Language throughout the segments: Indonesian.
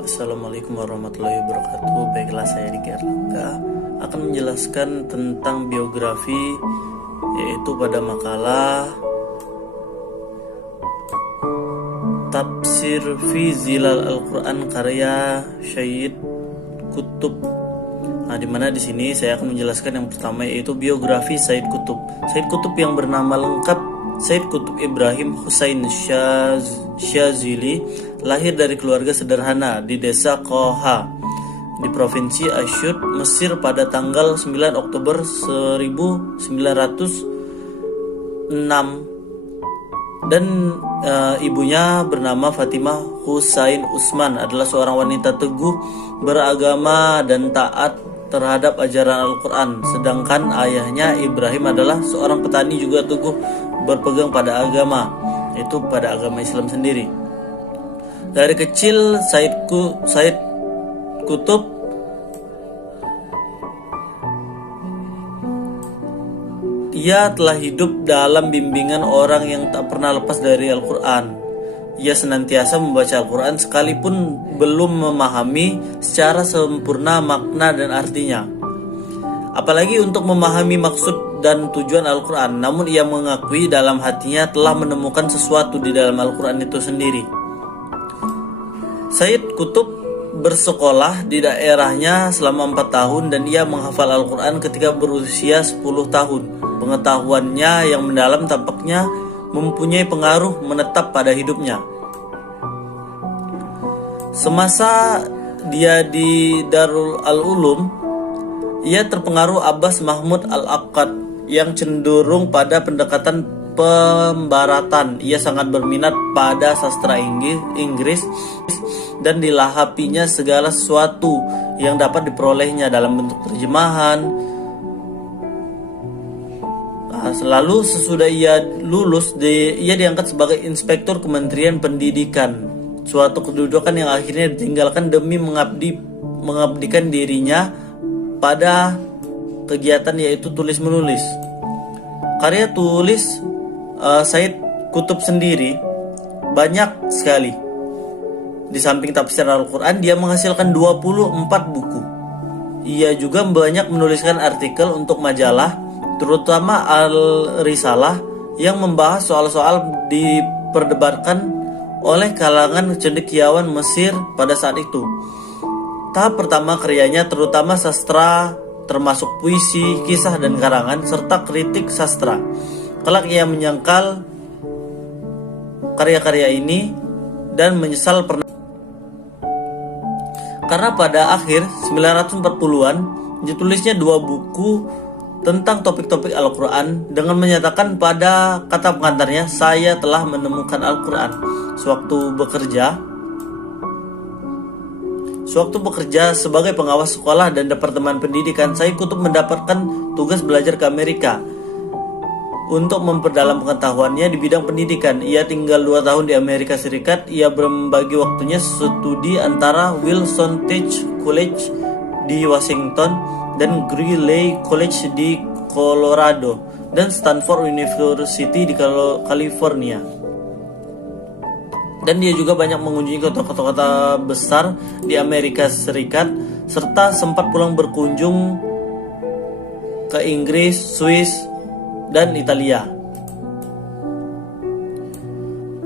Assalamualaikum warahmatullahi wabarakatuh. Baiklah, saya Diki Erlangga akan menjelaskan tentang biografi, yaitu pada makalah Tafsir fi Zilal Al-Quran karya Syed Qutb. Nah, dimana di sini saya akan menjelaskan yang pertama, yaitu biografi Syed Qutb. Syed Qutb yang bernama lengkap Syed Qutb Ibrahim Hussein Syazili lahir dari keluarga sederhana di desa Qoha di provinsi Asyut, Mesir pada tanggal 9 Oktober 1906 dan ibunya bernama Fatimah Husain Usman adalah seorang wanita teguh beragama dan taat terhadap ajaran Al-Quran, sedangkan ayahnya Ibrahim adalah seorang petani juga teguh berpegang pada agama, yaitu pada agama Islam sendiri. Dari kecil Syed Qutb ia telah hidup dalam bimbingan orang yang tak pernah lepas dari Al-Quran. Ia senantiasa membaca Al-Quran sekalipun belum memahami secara sempurna makna dan artinya, apalagi untuk memahami maksud dan tujuan Al-Quran. Namun ia mengakui dalam hatinya telah menemukan sesuatu di dalam Al-Quran itu sendiri. Syed Qutb bersekolah di daerahnya selama 4 tahun dan ia menghafal Al-Quran ketika berusia 10 tahun. Pengetahuannya yang mendalam tampaknya mempunyai pengaruh menetap pada hidupnya. Semasa dia di Darul Al-Ulum, ia terpengaruh Abbas Mahmud Al-Aqad yang cenderung pada pendekatan pembaratan. Ia sangat berminat pada sastra Inggris dan dilahapinya segala sesuatu yang dapat diperolehnya dalam bentuk terjemahan. Lalu sesudah ia lulus, ia diangkat sebagai inspektur Kementerian Pendidikan, suatu kedudukan yang akhirnya ditinggalkan demi mengabdikan dirinya pada kegiatan yaitu tulis menulis. Karya tulis Syed Qutb sendiri banyak sekali. Di samping tafsir Al-Quran, dia menghasilkan 24 buku. Ia juga banyak menuliskan artikel untuk majalah, terutama Al-Risalah, yang membahas soal-soal diperdebatkan oleh kalangan cendekiawan Mesir pada saat itu. Tahap pertama karyanya terutama sastra, termasuk puisi, kisah dan karangan, serta kritik sastra. Kelak ia menyangkal karya-karya ini dan menyesal karena pada akhir 1940-an ditulisnya 2 buku tentang topik-topik Al-Quran dengan menyatakan pada kata pengantarnya, "Saya telah menemukan Al-Quran." Sewaktu bekerja sebagai pengawas sekolah dan departemen pendidikan, Syed Qutb mendapatkan tugas belajar ke Amerika untuk memperdalam pengetahuannya di bidang pendidikan. Ia tinggal 2 tahun di Amerika Serikat. Ia membagi waktunya studi antara Wilson Tech College di Washington dan Greeley College di Colorado dan Stanford University di California. Dan dia juga banyak mengunjungi kota-kota besar di Amerika Serikat serta sempat pulang berkunjung ke Inggris, Swiss, dan Italia.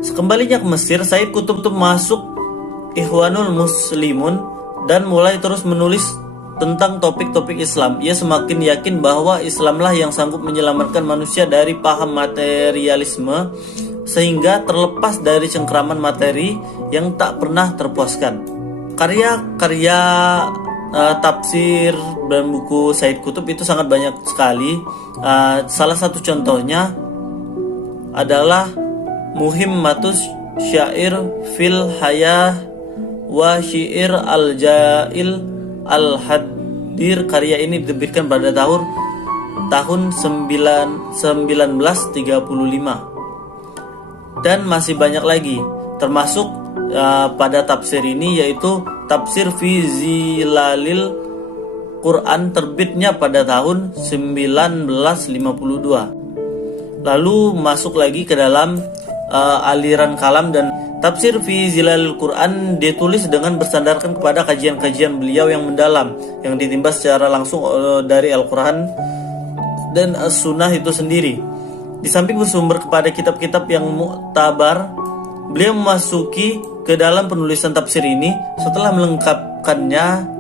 Sekembalinya ke Mesir, Syed Qutb masuk Ikhwanul Muslimun dan mulai terus menulis tentang topik-topik Islam. Ia semakin yakin bahwa Islamlah yang sanggup menyelamatkan manusia dari paham materialisme, sehingga terlepas dari cengkraman materi yang tak pernah terpuaskan. Karya-karya tafsir dan buku Syed Qutb itu sangat banyak sekali. Salah satu contohnya adalah Muhimmatus Syair fil Hayah wa Syi'ir al-Jail al-Hadir. Karya ini diterbitkan pada tahun 1935 dan masih banyak lagi, termasuk pada tafsir ini, yaitu Tafsir fi Zilalil Quran, terbitnya pada tahun 1952. Lalu masuk lagi ke dalam aliran kalam dan Tafsir fi Zilalil Quran ditulis dengan bersandarkan kepada kajian-kajian beliau yang mendalam, yang ditimba secara langsung dari Al-Quran dan As-Sunnah itu sendiri. Di samping bersumber kepada kitab-kitab yang muktabar, beliau memasuki ke dalam penulisan tafsir ini setelah melengkapkannya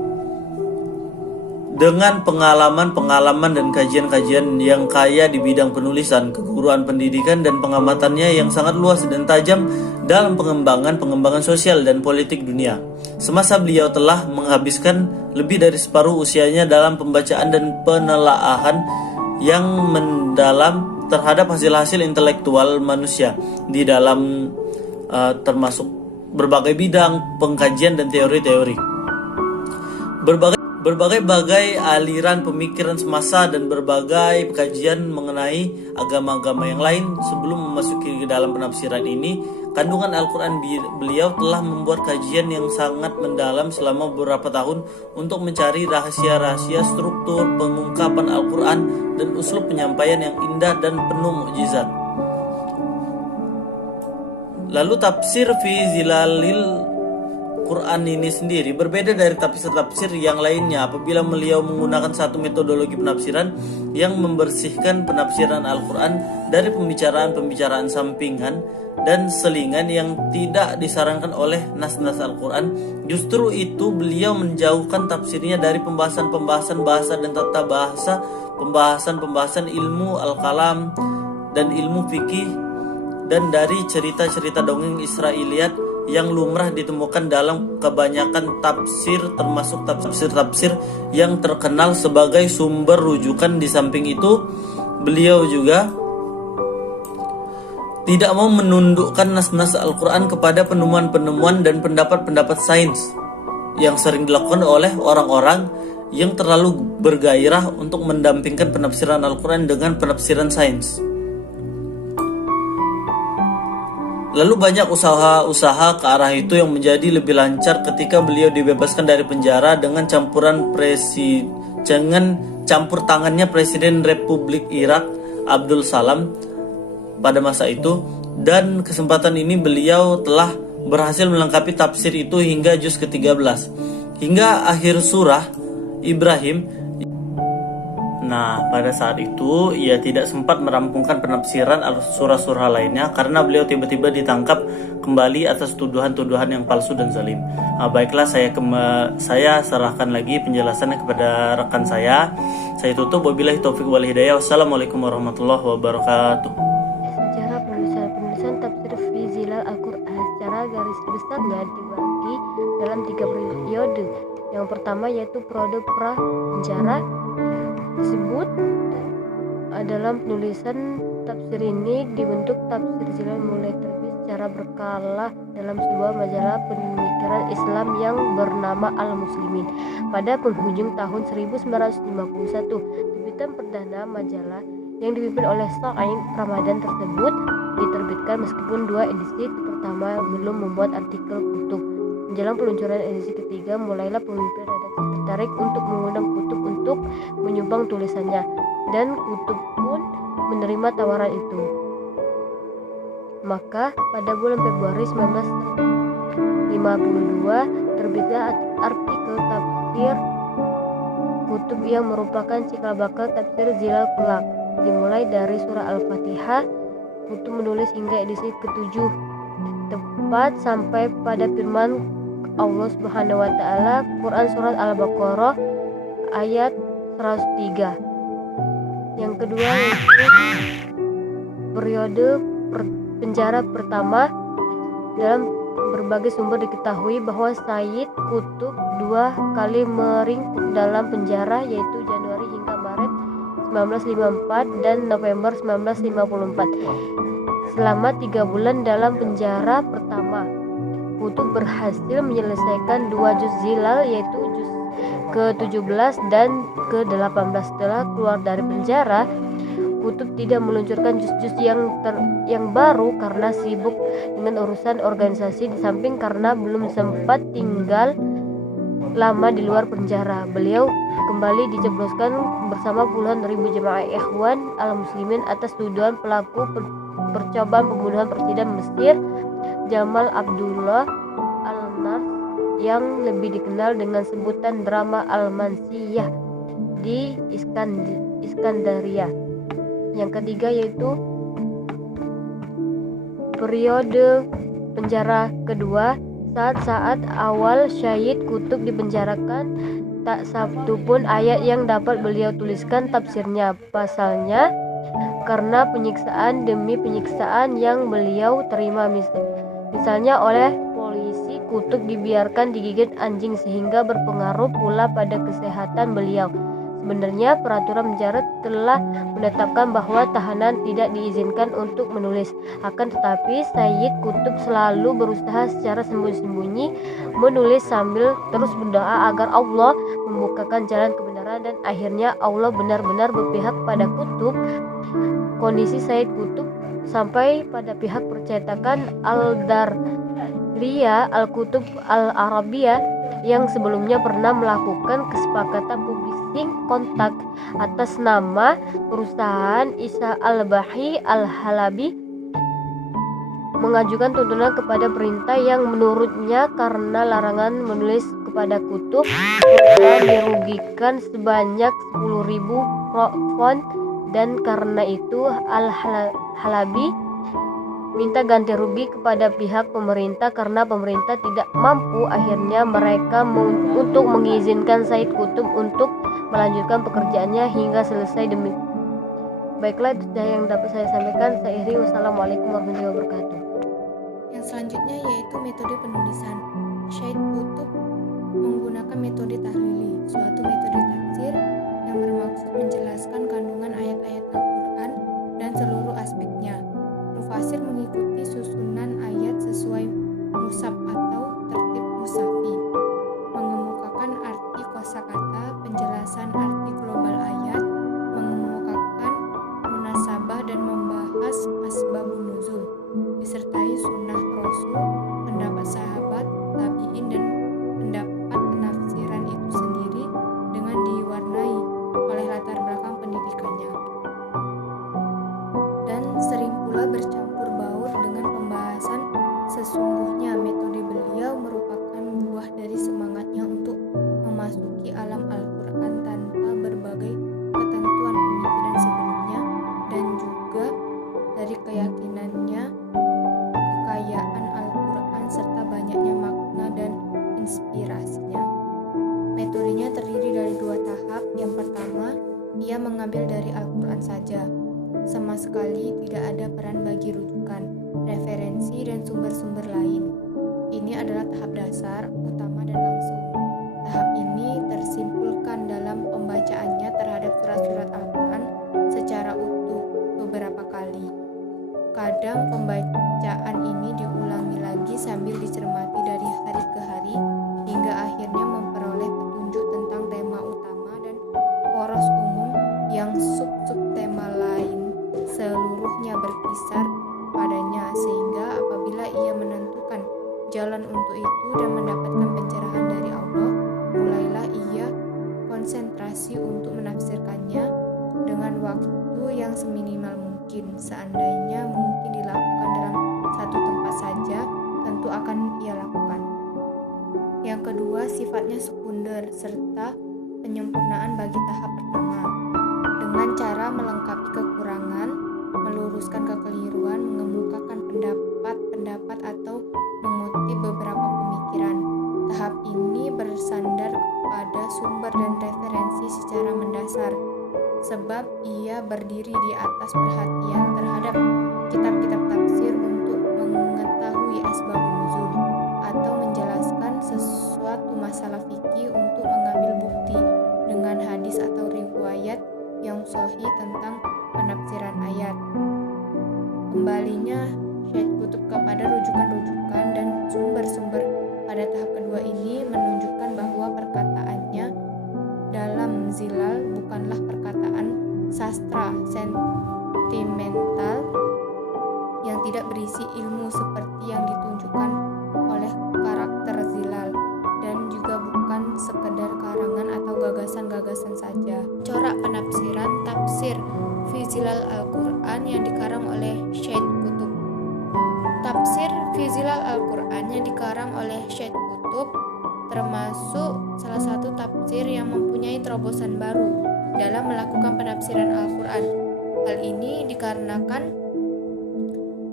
dengan pengalaman dan kajian-kajian yang kaya di bidang penulisan, keguruan pendidikan, dan pengamatannya yang sangat luas dan tajam dalam pengembangan sosial dan politik dunia. Semasa beliau telah menghabiskan lebih dari separuh usianya dalam pembacaan dan penelaahan yang mendalam terhadap hasil-hasil intelektual manusia di dalam termasuk berbagai bidang pengkajian dan teori-teori. Berbagai aliran pemikiran semasa dan berbagai kajian mengenai agama-agama yang lain sebelum memasuki ke dalam penafsiran ini, kandungan Al-Quran beliau telah membuat kajian yang sangat mendalam selama beberapa tahun untuk mencari rahasia-rahasia struktur pengungkapan Al-Quran dan uslub penyampaian yang indah dan penuh mukjizat. Lalu tafsir fi Zilalil Quran ini sendiri berbeda dari tafsir-tafsir yang lainnya apabila beliau menggunakan satu metodologi penafsiran yang membersihkan penafsiran Al-Quran dari pembicaraan-pembicaraan sampingan dan selingan yang tidak disarankan oleh nas-nas Al-Quran. Justru itu beliau menjauhkan tafsirnya dari pembahasan-pembahasan bahasa dan tata bahasa, pembahasan-pembahasan ilmu al-kalam dan ilmu fikih, dan dari cerita-cerita dongeng Israiliyat yang lumrah ditemukan dalam kebanyakan tafsir, termasuk tafsir-tafsir yang terkenal sebagai sumber rujukan. Di samping itu, beliau juga tidak mau menundukkan nas-nas Al-Quran kepada penemuan-penemuan dan pendapat-pendapat sains yang sering dilakukan oleh orang-orang yang terlalu bergairah untuk mendampingkan penafsiran Al-Quran dengan penafsiran sains. Lalu banyak usaha-usaha ke arah itu yang menjadi lebih lancar ketika beliau dibebaskan dari penjara dengan campur tangannya Presiden Republik Irak Abdul Salam pada masa itu, dan kesempatan ini beliau telah berhasil melengkapi tafsir itu hingga juz ke-13 hingga akhir surah Ibrahim. Nah, pada saat itu ia tidak sempat merampungkan penafsiran surah-surah lainnya karena beliau tiba-tiba ditangkap kembali atas tuduhan-tuduhan yang palsu dan zalim. Baiklah, saya serahkan lagi penjelasannya kepada rekan saya. Saya tutup, wabillahi taufik wal hidayah. Wassalamualaikum warahmatullahi wabarakatuh. Secara penulisan tafsir fi Zilal Al-Quran secara garis besarnya dibagi dalam 3 periode. Yang pertama yaitu periode pra-penjara. Tersebut dalam penulisan tafsir ini dibentuk tafsir Zilal mulai terbit secara berkala dalam sebuah majalah pemikiran Islam yang bernama Al-Muslimin pada penghujung tahun 1951. Terbitan perdana majalah yang dipimpin oleh Sa'id Ramadan tersebut diterbitkan meskipun 2 edisi pertama belum membuat artikel kutub. Menjelang peluncuran edisi ketiga, mulailah pemimpin redaksi tertarik untuk mengundang kutub untuk menyumbang tulisannya, dan kutub pun menerima tawaran itu. Maka pada bulan Februari 1952 terbitlah artikel tafsir kutub yang merupakan cikal bakal tafsir Zilal kelak. Dimulai dari surah Al-Fatihah, kutub menulis hingga edisi ke-7, tepat sampai pada firman Allah Subhanahu wa taala Quran surat Al-Baqarah ayat 103. Yang kedua yaitu periode penjara pertama. Dalam berbagai sumber diketahui bahwa Sayyid Qutb 2 kali meringkuk dalam penjara, yaitu Januari hingga Maret 1954 dan November 1954. Selama 3 bulan dalam penjara pertama, Qutb berhasil menyelesaikan 2 juz Zilal, yaitu juz ke-17 dan ke-18. Setelah keluar dari penjara, Qutb tidak meluncurkan juz-juz yang baru karena sibuk dengan urusan organisasi, di samping karena belum sempat tinggal lama di luar penjara. Beliau kembali dijebloskan bersama puluhan ribu jemaah Ikhwan Al-Muslimin atas tuduhan pelaku percobaan pembunuhan Presiden Mesir Jamal Abdullah Al-Nars yang lebih dikenal dengan sebutan drama Al-Mansiyah di Iskandaria. Yang ketiga yaitu periode penjara kedua. Saat-saat awal Syed Qutb dipenjarakan, tak satu pun ayat yang dapat beliau tuliskan tafsirnya. Pasalnya, karena penyiksaan demi penyiksaan yang beliau terima, misalnya oleh polisi, Qutb dibiarkan digigit anjing sehingga berpengaruh pula pada kesehatan beliau. Sebenarnya peraturan penjara telah menetapkan bahwa tahanan tidak diizinkan untuk menulis. Akan tetapi Syed Qutb selalu berusaha secara sembunyi-sembunyi menulis sambil terus berdoa agar Allah membukakan jalan kebenaran, dan akhirnya Allah benar-benar berpihak pada Qutb. Kondisi Syed Qutb sampai pada pihak percetakan Al-Darliya Al-Kutub Al-Arabiyah yang sebelumnya pernah melakukan kesepakatan publishing kontak atas nama perusahaan Isa Al-Bahi Al-Halabi mengajukan tuntutan kepada perintah yang menurutnya karena larangan menulis kepada Qutb, perusahaan dirugikan sebanyak 10.000 font, dan karena itu Al-Halabi minta ganti rugi kepada pihak pemerintah karena pemerintah tidak mampu. Akhirnya mereka untuk mengizinkan Syed Qutb untuk melanjutkan pekerjaannya hingga selesai demi. Baiklah, itu saja yang dapat saya sampaikan. Saya akhiri. Wassalamualaikum warahmatullahi wabarakatuh. Yang selanjutnya yaitu metode penulisan. Syed Qutb menggunakan metode tahlili, suatu metode tafsir yang bermaksud menjelaskan kandungan ayat-ayat Al-Quran dan seluruh aspeknya. Mufasir mengikuti susunan ayat sesuai mushaf atau tertib mushafi, mengemukakan arti kosakata, penjelasan arti global ayat, mengemukakan munasabah dan membahas asbabun nuzul, disertai sunnah Rasul, pendapat sahabat, tabi'in, dan pendapat penafsiran itu sendiri dengan diwarnai oleh latar belakang pendidikannya. Dan sering pula bercampur baur dengan pembahasan sesungguhnya metode beliau merupakan buah dari semangatnya untuk memasuki alam Al-Quran tanpa berbagai ketentuan pemikiran sebelumnya, dan juga dari keyakinannya kekayaan Al-Quran serta banyaknya makna dan inspirasinya. Metodenya terdiri dari 2 tahap. Yang pertama, ia mengambil dari Al-Quran saja. Sama sekali tidak ada peran bagi rujukan, referensi, dan sumber-sumber lain. Ini adalah tahap dasar, utama, dan langsung. Tahap ini tersimpulkan dalam pembacaannya terhadap surat-surat Al-Quran secara utuh beberapa kali. Kadang pembacaan ini diulangi lagi sambil dicermati dari hari ke hari hingga akhirnya memperoleh petunjuk tentang tema utama dan poros umum yang sub-sub tema lain seluruhnya berkisar padanya, sehingga apabila ia menentukan jalan untuk itu dan mendapatkan pencerahan dari Allah, mulailah ia konsentrasi untuk menafsirkannya dengan waktu yang seminimal mungkin. Seandainya mungkin dilakukan dalam satu tempat saja, tentu akan ia lakukan. Yang kedua, sifatnya sekunder serta penyempurnaan bagi tahap pertama, dengan cara melengkapi kekurangan, meluruskan kekeliruan, mengemukakan pendapat-pendapat atau mengutip beberapa pemikiran. Tahap ini bersandar pada sumber dan referensi secara mendasar, sebab ia berdiri di atas perhatian terhadap kitab-kitab tafsir untuk mengetahui asbabun nuzul atau menjelaskan sesuatu masalah fikih untuk mengambil bukti dengan hadis atau riwayat yang sahih tentang penafsiran ayat. Kembalinya Syed Qutb kepada rujukan-rujukan dan sumber-sumber pada tahap kedua ini menunjukkan bahwa perkataannya dalam Zilal bukanlah perkataan sastra sentimental fi Zilal Al-Quran yang dikarang oleh Syed Qutb termasuk salah satu tafsir yang mempunyai terobosan baru dalam melakukan penafsiran Al-Quran. Hal ini dikarenakan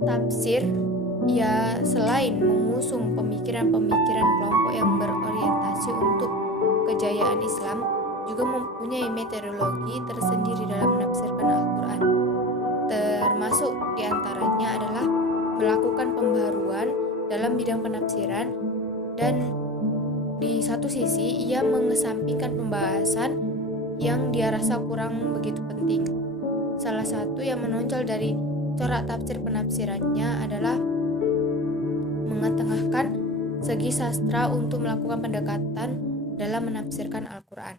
tafsir ia selain mengusung pemikiran-pemikiran kelompok yang berorientasi untuk kejayaan Islam, juga mempunyai metodologi tersendiri dalam menafsirkan Al-Quran. Termasuk diantaranya adalah melakukan pembaruan dalam bidang penafsiran, dan di satu sisi ia mengesampingkan pembahasan yang dia rasa kurang begitu penting. Salah satu yang menonjol dari corak tafsir penafsirannya adalah mengetengahkan segi sastra untuk melakukan pendekatan dalam menafsirkan Al-Quran.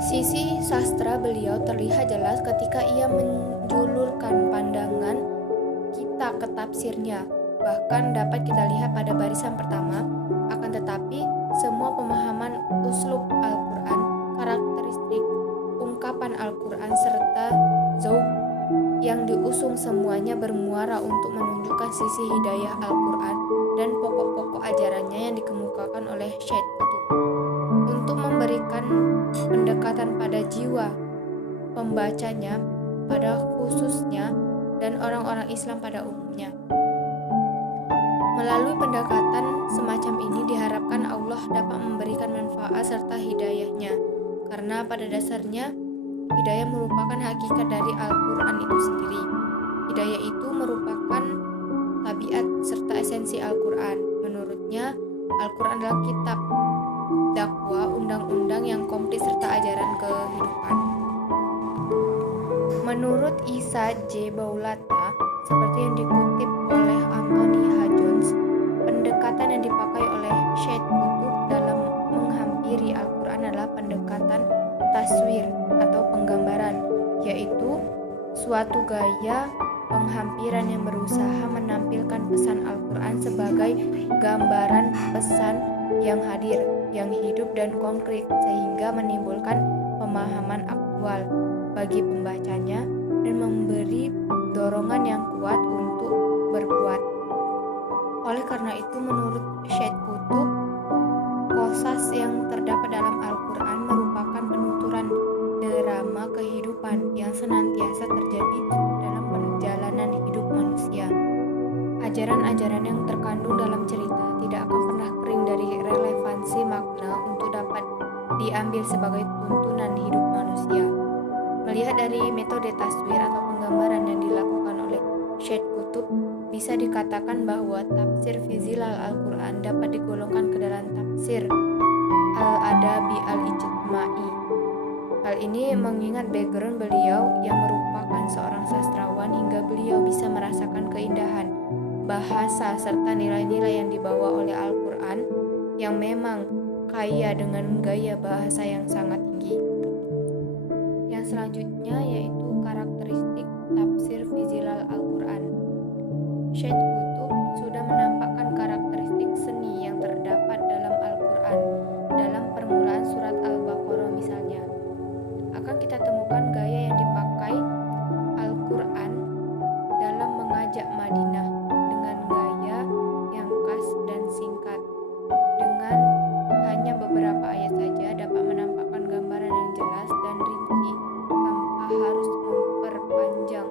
Sisi sastra beliau terlihat jelas ketika ia menjulurkan pandangan kita ke tafsirnya, bahkan dapat kita lihat pada barisan pertama. Akan tetapi semua pemahaman uslub Al-Quran, karakteristik ungkapan Al-Quran serta zauq yang diusung semuanya bermuara untuk menunjukkan sisi hidayah Al-Quran dan pokok-pokok ajarannya yang dikemukakan oleh Syed Qutb untuk memberikan pendekatan pada jiwa pembacanya pada khususnya dan orang-orang Islam pada umumnya. Melalui pendekatan semacam ini diharapkan Allah dapat memberikan manfaat serta hidayahnya, karena pada dasarnya hidayah merupakan hakikat dari Al-Quran itu sendiri. Hidayah itu merupakan tabiat serta esensi Al-Quran. Menurutnya, Al-Quran adalah kitab dakwah, undang-undang yang komplit serta ajaran kehidupan. Menurut Isa J. Baulata, seperti yang dikutip oleh Anthony H. Jones, pendekatan yang dipakai oleh Syed Qutb dalam menghampiri Al-Quran adalah pendekatan taswir atau penggambaran, yaitu suatu gaya penghampiran yang berusaha menampilkan pesan Al-Quran sebagai gambaran pesan yang hadir, yang hidup dan konkret, sehingga menimbulkan pemahaman aktual bagi pembacanya dan memberi dorongan yang kuat untuk berbuat. Oleh karena itu, menurut Syed Qutb, qasas yang terdapat dalam Al-Quran merupakan penuturan drama kehidupan yang senantiasa terjadi dalam perjalanan hidup manusia. Ajaran-ajaran yang terkandung dalam cerita tidak akan pernah kering dari relevansi makna untuk dapat diambil sebagai tuntunan hidup manusia. Melihat dari metode taswir atau penggambaran yang dilakukan oleh Syed Qutb, bisa dikatakan bahwa tafsir fi Zilal Al-Quran dapat digolongkan ke dalam tafsir Al-Adabi Al-Ijtimai. Hal ini mengingat background beliau yang merupakan seorang sastrawan, hingga beliau bisa merasakan keindahan bahasa serta nilai-nilai yang dibawa oleh Al-Quran yang memang kaya dengan gaya bahasa yang sangat tinggi. Yang selanjutnya yaitu karakteristik tafsir fi Zilal Al-Quran. Syed Qutb sudah menampakkan karakteristik seni yang terdapat dalam Al-Quran dalam permulaan surat Al-Baqarah misalnya. Akan kita temukan gaya yang dipakai Al-Quran dalam mengajak Madinah dengan gaya yang khas dan singkat. Dengan hanya beberapa ayat saja dapat menampakkan gambaran yang jelas dan rinci tanpa harus memperpanjang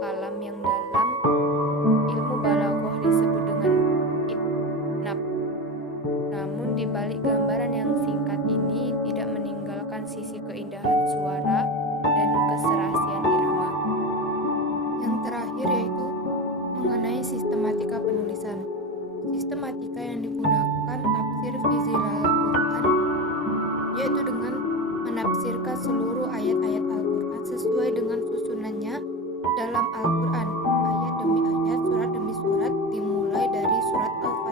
kalam yang dalam ilmu balaghah disebut dengan itnab. Namun di balik gambaran yang singkat ini tidak meninggalkan sisi keindahan suara dan keserasian irama. Yang terakhir yaitu mengenai sistematika penulisan. Sistematika yang digunakan tafsir fi Zilal Al-Quran yaitu dengan menafsirkan seluruh ayat-ayat Al-Quran sesuai dengan susunannya dalam Al-Quran, ayat demi ayat, surat demi surat, dimulai dari surat Al-Fatihah